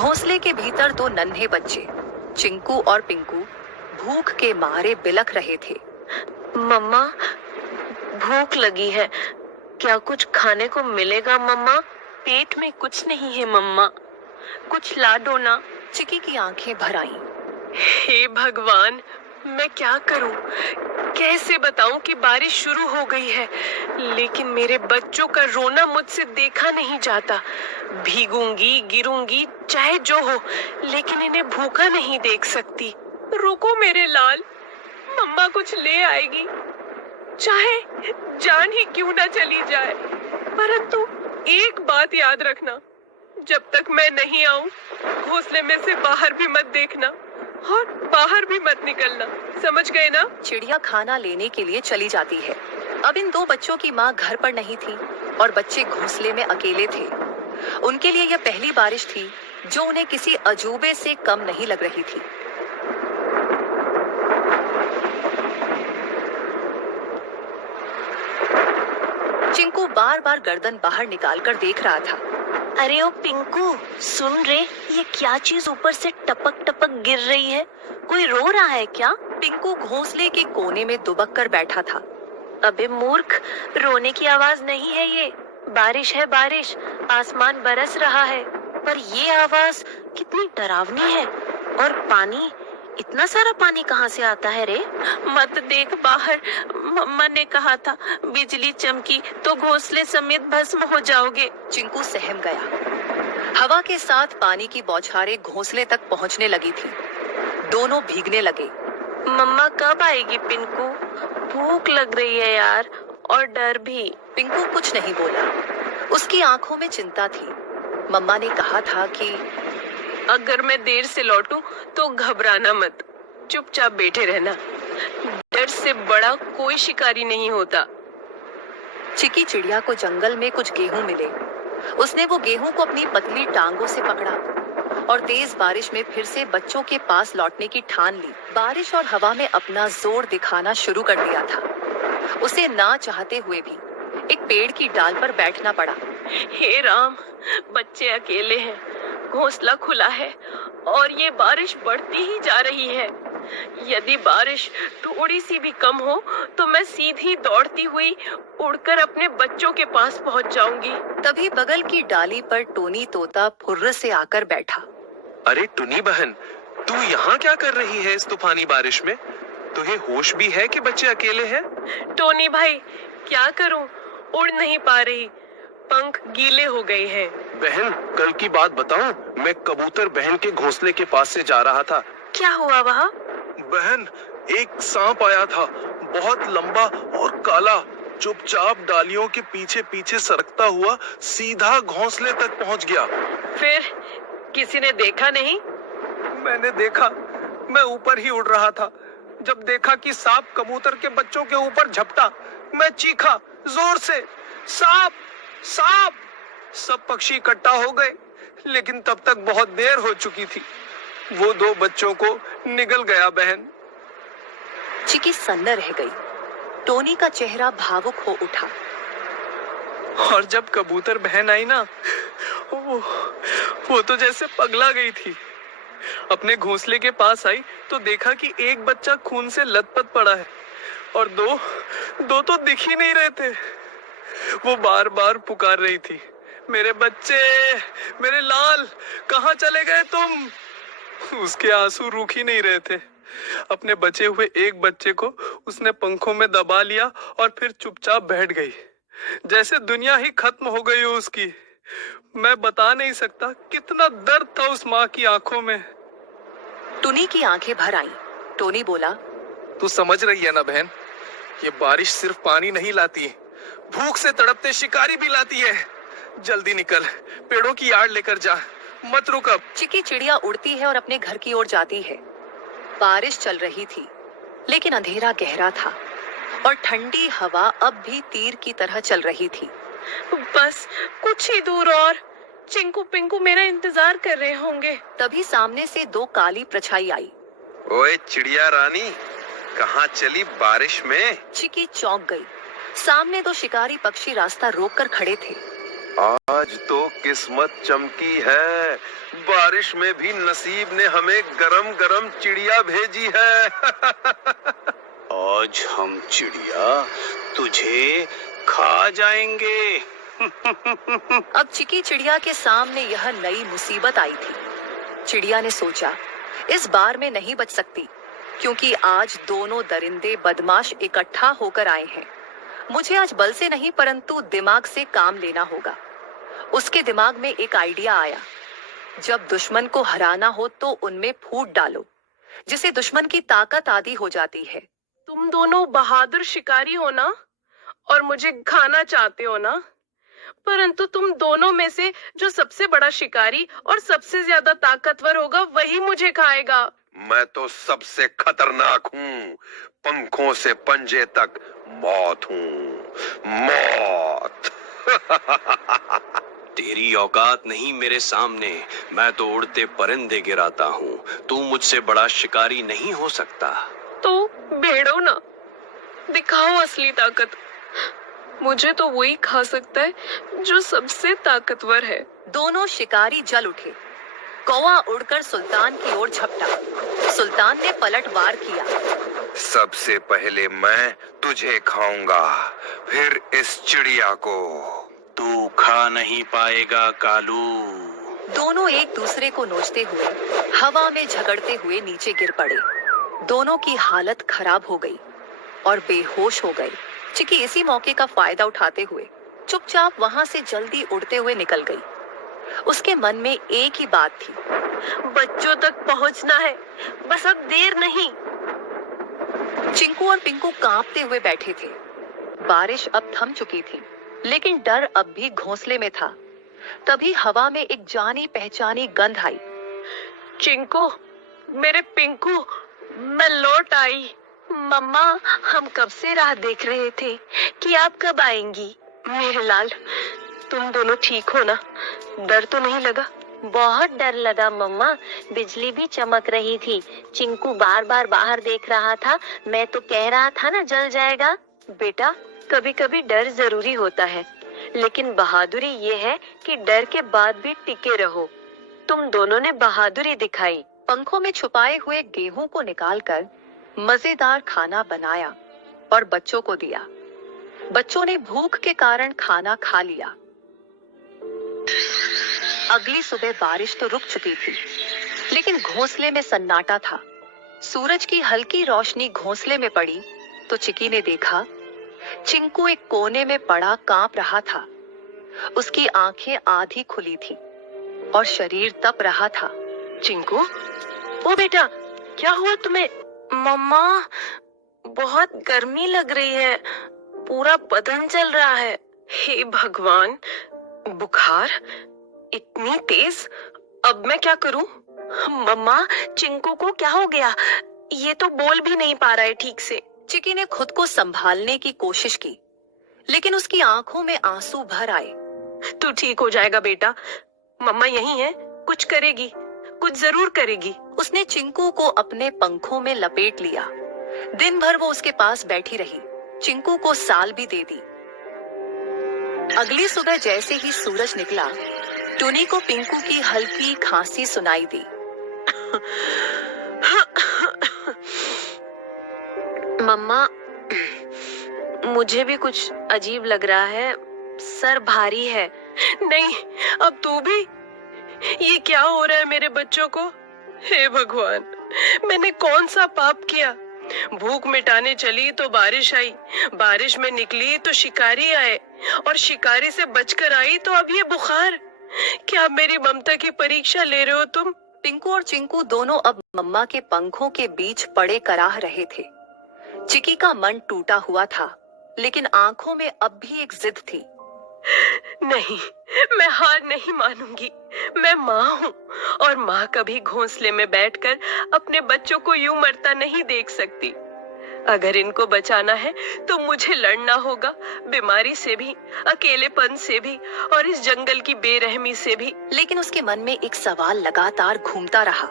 घोंसले के भीतर दो नन्हे बच्चे चिंकू और पिंकू भूख के मारे बिलख रहे थे। मम्मा, भूख लगी है, क्या कुछ खाने को मिलेगा मम्मा? पेट में कुछ नहीं है मम्मा, कुछ ला दो ना। चिकी की आंखें भर आईं। हे भगवान, मैं क्या करूं? कैसे बताऊं कि बारिश शुरू हो गई है, लेकिन मेरे बच्चों का रोना मुझसे देखा नहीं जाता। भीगूंगी, गिरूंगी, चाहे जो हो, लेकिन इन्हें भूखा नहीं देख सकती। रुको मेरे लाल, मम्मा कुछ ले आएगी, चाहे जान ही क्यों ना चली जाए। परंतु एक बात याद रखना, जब तक मैं नहीं आऊं, घोंसले में से बाहर भी मत देखना और बाहर भी मत निकलना, समझ गए ना? चिड़िया खाना लेने के लिए चली जाती है। अब इन दो बच्चों की माँ घर पर नहीं थी और बच्चे घोंसले में अकेले थे। उनके लिए यह पहली बारिश थी जो उन्हें किसी अजूबे से कम नहीं लग रही थी। चिंकू बार बार गर्दन बाहर निकालकर देख रहा था। अरे ओ पिंकू, सुन रे, ये क्या चीज ऊपर से टपक टपक गिर रही है? कोई रो रहा है क्या? पिंकू घोंसले के कोने में दुबक कर बैठा था। अबे मूर्ख, रोने की आवाज नहीं है ये, बारिश है बारिश, आसमान बरस रहा है। पर ये आवाज कितनी डरावनी है। और पानी, इतना सारा पानी कहाँ से आता है रे? मत देख बाहर, मम्मा ने कहा था बिजली चमकी तो घोंसले समेत भस्म हो जाओगे। चिंकू सहम गया। हवा के साथ पानी की बौछारें घोंसले तक पहुंचने लगी थी। दोनों भीगने लगे। मम्मा कब आएगी पिंकू? भूख लग रही है यार, और डर भी। पिंकू कुछ नहीं बोला। उसकी आंखों में चिंता थी। मम्मा ने कहा था कि अगर मैं देर से लौटूं तो घबराना मत, चुपचाप बैठे रहना। डर से बड़ा कोई शिकारी नहीं होता। चिकी चिड़िया को जंगल में कुछ गेहूं मिले। उसने वो गेहूं को अपनी पतली टांगों से पकड़ा और तेज बारिश में फिर से बच्चों के पास लौटने की ठान ली। बारिश और हवा में अपना जोर दिखाना शुरू कर दिया था। उसे ना चाहते हुए भी एक पेड़ की डाल पर बैठना पड़ा। हे राम, बच्चे अकेले हैं, घोंसला खुला है और ये बारिश बढ़ती ही जा रही है। यदि बारिश थोड़ी सी भी कम हो तो मैं सीधी दौड़ती हुई उड़कर अपने बच्चों के पास पहुंच जाऊंगी। तभी बगल की डाली पर टोनी तोता फुर्र से आकर बैठा। अरे टुनी बहन, तू यहाँ क्या कर रही है इस तूफानी बारिश में? तुझे होश भी है कि बच्चे अकेले हैं? टोनी भाई, क्या करूं, उड़ नहीं पा रही, पंख गीले हो गए हैं। बहन, कल की बात बताऊं, मैं कबूतर बहन के घोंसले के पास से जा रहा था। क्या हुआ वहाँ? बहन, एक सांप आया था, बहुत लंबा और काला। चुपचाप डालियों के पीछे पीछे सरकता हुआ सीधा घोंसले तक पहुंच गया। फिर किसी ने देखा नहीं? मैंने देखा, मैं ऊपर ही उड़ रहा था। जब देखा कि सांप कबूतर के बच्चों के ऊपर झपटा, मैं चीखा जोर से, सांप सांप। सब पक्षी इकट्ठा हो गए, लेकिन तब तक बहुत देर हो चुकी थी। वो दो बच्चों को निगल गया बहन। चिकी सन्न रह गई। टोनी का चेहरा भावुक हो उठा। और जब कबूतर बहन आई ना, वो तो जैसे पगला गई थी। अपने घोंसले के पास आई तो देखा कि एक बच्चा खून से लथपथ पड़ा है और दो तो दिख ही नहीं रहे थे। वो बार बार पुकार रही थी, मेरे बच्चे, मेरे लाल, कहाँ चले गए तुम? उसके आंसू रुक ही नहीं रहे थे। अपने बचे हुए एक बच्चे को उसने पंखों में दबा लिया और फिर चुपचाप बैठ गई, जैसे दुनिया ही खत्म हो गई हो उसकी। मैं बता नहीं सकता कितना दर्द था उस माँ की आंखों में। टुनी की आंखें भर आईं। टोनी बोला, तू समझ रही है ना बहन, ये बारिश सिर्फ पानी नहीं लाती, भूख से तड़पते शिकारी भी लाती है। जल्दी निकल, पेड़ों की आड़ लेकर जा, मत रुक अब। चिकी चिड़िया उड़ती है और अपने घर की ओर जाती है। बारिश चल रही थी, लेकिन अंधेरा गहरा था और ठंडी हवा अब भी तीर की तरह चल रही थी। बस कुछ ही दूर और चिंकू पिंकू मेरा इंतजार कर रहे होंगे। तभी सामने से दो काली परछाई आई। ओए चिड़िया रानी, कहाँ चली बारिश में? चिकी चौंक गई। सामने दो शिकारी पक्षी रास्ता रोककर खड़े थे। आज तो किस्मत चमकी है, बारिश में भी नसीब ने हमें गरम गरम चिड़िया भेजी है। आज हम चिड़िया तुझे खा जाएंगे। अब चिकी चिड़िया के सामने यह नई मुसीबत आई थी। चिड़िया ने सोचा, इस बार मैं नहीं बच सकती, क्योंकि आज दोनों दरिंदे बदमाश इकट्ठा होकर आए हैं। मुझे आज बल से नहीं परंतु दिमाग से काम लेना होगा। उसके दिमाग में एक आइडिया आया, जब दुश्मन को हराना हो तो उनमें फूट डालो, जिसे दुश्मन की ताकत आदि हो जाती है। तुम दोनों बहादुर शिकारी हो ना, और मुझे खाना चाहते हो ना, परंतु तुम दोनों में से जो सबसे बड़ा शिकारी और सबसे ज्यादा ताकतवर होगा वही मुझे खाएगा। मैं तो सबसे खतरनाक हूँ, पंखों से पंजे तक मौत हूँ, मौत। तेरी औकात नहीं मेरे सामने, मैं तो उड़ते परिंदे गिराता हूँ। तू मुझसे बड़ा शिकारी नहीं हो सकता। तो भेड़ो ना, दिखाओ असली ताकत। मुझे तो वही खा सकता है जो सबसे ताकतवर है। दोनों शिकारी जल उठे। कौवा उड़कर सुल्तान की ओर झपटा। सुल्तान ने पलटवार किया। सबसे पहले मैं तुझे खाऊंगा, फिर इस चिड़िया को। तू खा नहीं पाएगा कालू। दोनों एक दूसरे को नोचते हुए हवा में झगड़ते हुए नीचे गिर पड़े। दोनों की हालत खराब हो गई और बेहोश हो गए। चिकी इसी मौके का फायदा उठाते हुए चुपचाप वहां से जल्दी उड़ते हुए निकल गई। उसके मन में एक ही बात थी, बच्चों तक पहुंचना है, बस अब देर नहीं। चिंकू और पिंकू कांपते हुए बैठे थे। बारिश अब थम चुकी थी, लेकिन डर अब भी घोंसले में था। तभी हवा में एक जानी पहचानी गंध आई। चिंकू, मेरे पिंकू, मैं लौट आई। मम्मा, हम कब से राह देख रहे थे कि आप कब आएंगी। मेरे लाल, तुम दोनों ठीक हो ना? डर तो नहीं लगा? बहुत डर लगा मम्मा, बिजली भी चमक रही थी। चिंकू बार बार बाहर देख रहा था। मैं तो कह रहा था ना जल जाएगा। बेटा, कभी कभी डर जरूरी होता है, लेकिन बहादुरी ये है कि डर के बाद भी टिके रहो। तुम दोनों ने बहादुरी दिखाई। पंखों में छुपाए हुए गेहूं को निकालकर मजेदार खाना बनाया और बच्चों को दिया। बच्चों ने भूख के कारण खाना खा लिया। अगली सुबह बारिश तो रुक चुकी थी, लेकिन घोंसले में सन्नाटा था। सूरज की हल्की रोशनी घोंसले में पड़ी तो चिकी ने देखा, चिंकू एक कोने में पड़ा कांप रहा था। उसकी आंखें आधी खुली थी और शरीर तप रहा था। चिंकू, ओ बेटा, क्या हुआ तुम्हें? मम्मा, बहुत गर्मी लग रही है, पूरा बदन जल रहा है। हे भगवान, बुखार इतनी तेज, अब मैं क्या करूं? मम्मा, चिंकू को क्या हो गया? ये तो बोल भी नहीं पा रहा है ठीक से। चिकी ने खुद को संभालने की कोशिश की, लेकिन उसकी आंखों में आंसू भर आए। तू ठीक हो जाएगा बेटा, मम्मा यही है, कुछ करेगी, कुछ जरूर करेगी। उसने चिंकू को अपने पंखों में लपेट लिया। दिन भर वो उसके पास बैठी रही, चिंकू को साल भी दे दी। अगली सुबह जैसे ही सूरज निकला, टुनी को पिंकू की हल्की खांसी सुनाई दी। मम्मा, मुझे भी कुछ अजीब लग रहा है, सर भारी है। नहीं, अब तू भी? ये क्या हो रहा है मेरे बच्चों को? हे भगवान, मैंने कौन सा पाप किया? भूख मिटाने चली तो बारिश आई, बारिश में निकली तो शिकारी आए, और शिकारी से बचकर आई तो अब ये बुखार। क्या मेरी ममता की परीक्षा ले रहे हो तुम? पिंकू और चिंकू दोनों अब मम्मा के पंखों के बीच पड़े कराह रहे थे। चिकी का मन टूटा हुआ था, लेकिन आंखों में अब भी एक जिद थी। नहीं, मैं हार नहीं मानूंगी। मैं माँ हूँ, और माँ कभी घोंसले में बैठकर अपने बच्चों को यूं मरता नहीं देख सकती। अगर इनको बचाना है तो मुझे लड़ना होगा, बीमारी से भी, अकेलेपन से भी, और इस जंगल की बेरहमी से भी। लेकिन उसके मन में एक सवाल लगातार घूमता रहा,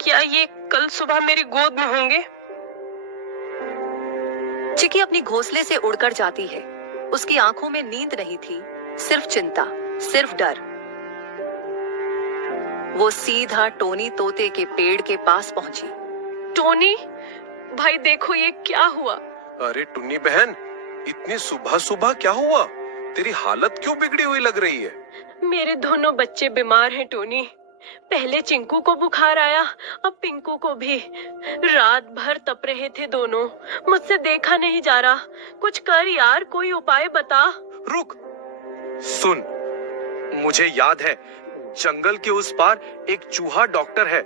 क्या ये कल सुबह मेरी गोद में होंगे? चिकी अपनी घोंसले से उड़कर जाती है। उसकी आंखों में नींद नहीं थी, सिर्फ चिंता। सिर्फ डर। वो सीधा टोनी तोते के पेड़ के पास पहुंची। टोनी भाई देखो ये क्या हुआ। अरे टुन्नी बहन, इतनी सुबह सुबह क्या हुआ? तेरी हालत क्यों बिगड़ी हुई लग रही है? मेरे दोनों बच्चे बीमार हैं टोनी। पहले चिंकू को बुखार आया, अब पिंकू को भी। रात भर तप रहे थे दोनों, मुझसे देखा नहीं जा रहा। कुछ कर यार, कोई उपाय बता। रुक, सुन, मुझे याद है जंगल के उस पार एक चूहा डॉक्टर है,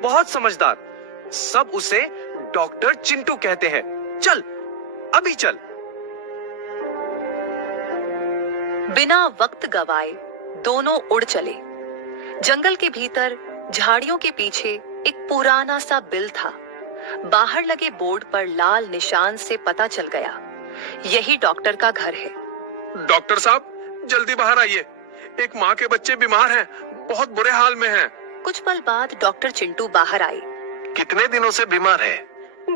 बहुत समझदार। सब उसे डॉक्टर चिंटू कहते हैं। चल, अभी चल। बिना वक्त गवाए दोनों उड़ चले। जंगल के भीतर झाड़ियों के पीछे एक पुराना सा बिल था। बाहर लगे बोर्ड पर लाल निशान से पता चल गया, यही डॉक्टर का घर है। डॉक्टर साहब, जल्दी बाहर आइए। एक माँ के बच्चे बीमार हैं, बहुत बुरे हाल में हैं। कुछ पल बाद डॉक्टर चिंटू बाहर आए। कितने दिनों से बीमार है?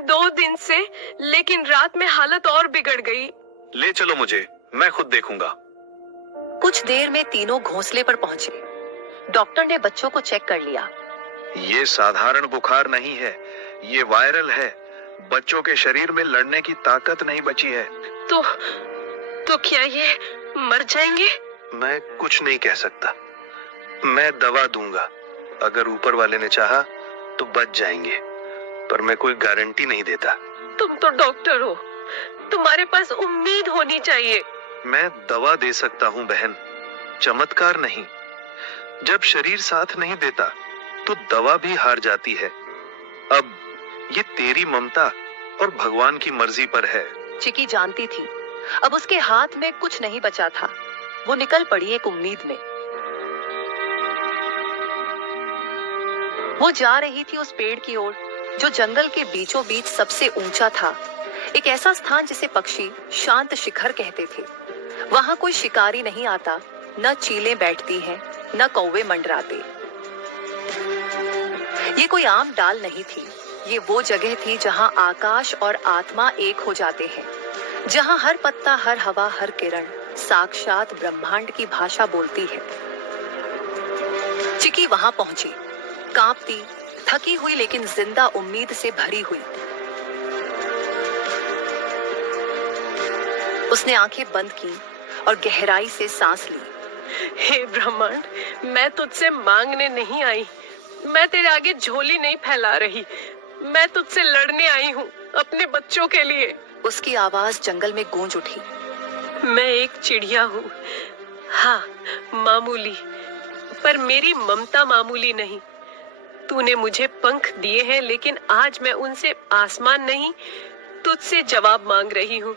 2 दिन से, लेकिन रात में हालत और बिगड़ गई। ले चलो मुझे, मैं खुद देखूंगा। कुछ देर में तीनों घोंसले पर पहुंचे। डॉक्टर ने बच्चों को चेक कर लिया। ये साधारण बुखार नहीं है, ये वायरल है। बच्चों के शरीर में लड़ने की ताकत नहीं बची है। तो क्या ये मर जाएंगे? मैं कुछ नहीं कह सकता। मैं दवा दूंगा, अगर ऊपर वाले ने चाहा तो बच जाएंगे, पर मैं कोई गारंटी नहीं देता। तुम तो डॉक्टर हो, तुम्हारे पास उम्मीद होनी चाहिए। मैं दवा दे सकता हूँ बहन, चमत्कार नहीं। जब शरीर साथ नहीं देता तो दवा भी हार जाती है। अब ये तेरी ममता और भगवान की मर्जी पर है। चिकी जानती थी अब उसके हाथ में कुछ नहीं बचा था। वो निकल पड़ी एक उम्मीद में। वो जा रही थी उस पेड़ की ओर जो जंगल के बीचों बीच सबसे ऊंचा था। एक ऐसा स्थान जिसे पक्षी शांत शिखर कहते थे। वहां कोई शिकारी नहीं आता, न चीलें बैठती हैं, न कौवे मंडराते। ये कोई आम डाल नहीं थी, ये वो जगह थी जहां आकाश और आत्मा एक हो जाते हैं, जहां हर पत्ता, हर हवा, हर किरण साक्षात ब्रह्मांड की भाषा बोलती है। चिकी वहां पहुंची, कांपती, थकी हुई, लेकिन जिंदा उम्मीद से भरी हुई। उसने आंखें बंद की और गहराई से सांस ली। हे ब्रह्मांड, मैं तुझसे मांगने नहीं आई, मैं तेरे आगे झोली नहीं फैला रही। मैं तुझसे लड़ने आई हूँ, अपने बच्चों के लिए। उसकी आवाज जंगल में गूंज उठी। मैं एक चिड़िया हूँ, हाँ मामूली, पर मेरी ममता मामूली नहीं। तूने मुझे पंख दिए हैं, लेकिन आज मैं उनसे आसमान नहीं, तुझसे जवाब मांग रही हूँ।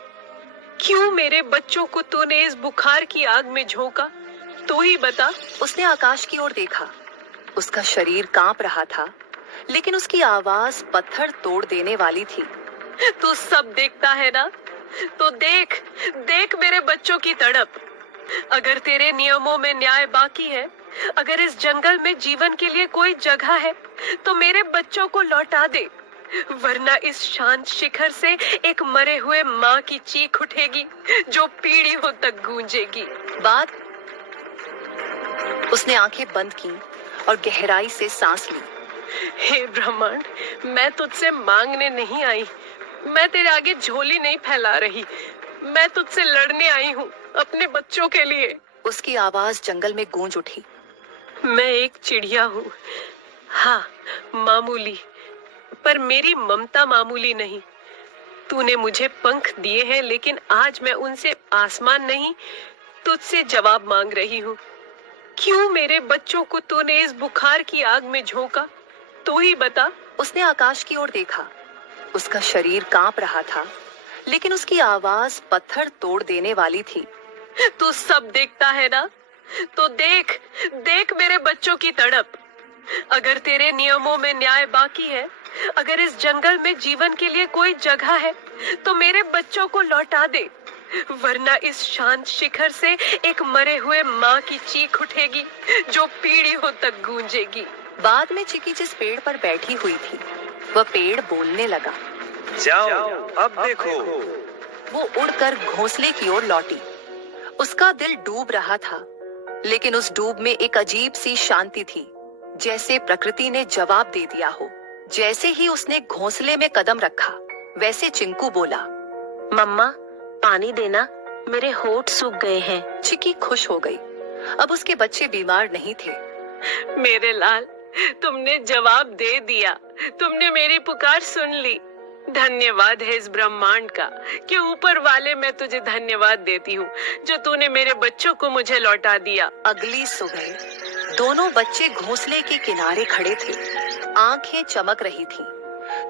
क्यों मेरे बच्चों को तूने इस बुखार की आग में झोंका? तू ही बता। उसने आकाश की ओर देखा। उसका शरीर कांप रहा था, लेकिन उसकी आवाज पत्थर तोड़ देने वाली थी। तू सब देखता है ना, तो देख देख मेरे बच्चों की तड़प। अगर तेरे नियमों में न्याय बाकी है, अगर इस जंगल में जीवन के लिए कोई जगह है, तो मेरे बच्चों को लौटा दे, वरना इस शांत शिखर से एक मरे हुए माँ की चीख उठेगी जो पीढ़ियों तक गूंजेगी। बाद उसने आंखें बंद की और गहराई से सांस ली। हे ब्रह्मांड, मैं तुझसे मांगने नहीं आई, मैं तेरे आगे झोली नहीं फैला रही। मैं तुझसे लड़ने आई हूँ, अपने बच्चों के लिए। उसकी आवाज जंगल में गूंज उठी। मैं एक चिड़िया हूँ, हाँ मामूली, पर मेरी ममता मामूली नहीं। तूने मुझे पंख दिए हैं, लेकिन आज मैं उनसे आसमान नहीं, तुझसे जवाब मांग रही हूँ। क्यों मेरे बच्चों को तूने इस बुखार की आग में झोंका? तू ही बता। उसने आकाश की ओर देखा। उसका शरीर कांप रहा था, लेकिन उसकी आवाज पत्थर तोड़ देने वाली थी। तू सब देखता है ना, तो देख देख मेरे बच्चों की तड़प। अगर तेरे नियमों में न्याय बाकी है, अगर इस जंगल में जीवन के लिए कोई जगह है, तो मेरे बच्चों को लौटा दे, वरना इस शांत शिखर से एक मरे हुए माँ की चीख उठेगी जो पीढ़ियों तक गूंजेगी। बाद में चिकी जिस पेड़ पर बैठी हुई थी, वह पेड़ बोलने लगा। जाओ, अब देखो। वो उड़कर घोंसले की ओर लौटी। उसका दिल डूब रहा था। लेकिन उस डूब में एक अजीब सी शांति थी, जैसे प्रकृति ने जवाब दे दिया हो। जैसे ही उसने घोंसले में कदम रखा, वैसे चिंकू बोला, मम्मा पानी देना, मेरे होठ सूख गए हैं। चिकी खुश हो गई। अब उसके बच्चे बीमार नहीं थे। मेरे लाल, तुमने जवाब दे दिया, तुमने मेरी पुकार सुन ली। धन्यवाद है इस ब्रह्मांड का कि ऊपर वाले, मैं तुझे धन्यवाद देती हूँ जो तूने मेरे बच्चों को मुझे लौटा दिया। अगली सुबह दोनों बच्चे घोंसले के किनारे खड़े थे। आंखें चमक रही थीं,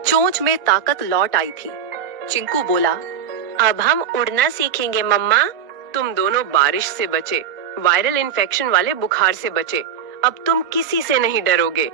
चोंच में ताकत लौट आई थी। चिंकू बोला, अब हम उड़ना सीखेंगे मम्मा। तुम दोनों बारिश से बचे, वायरल इन्फेक्शन वाले बुखार से बचे। अब तुम किसी से नहीं डरोगे।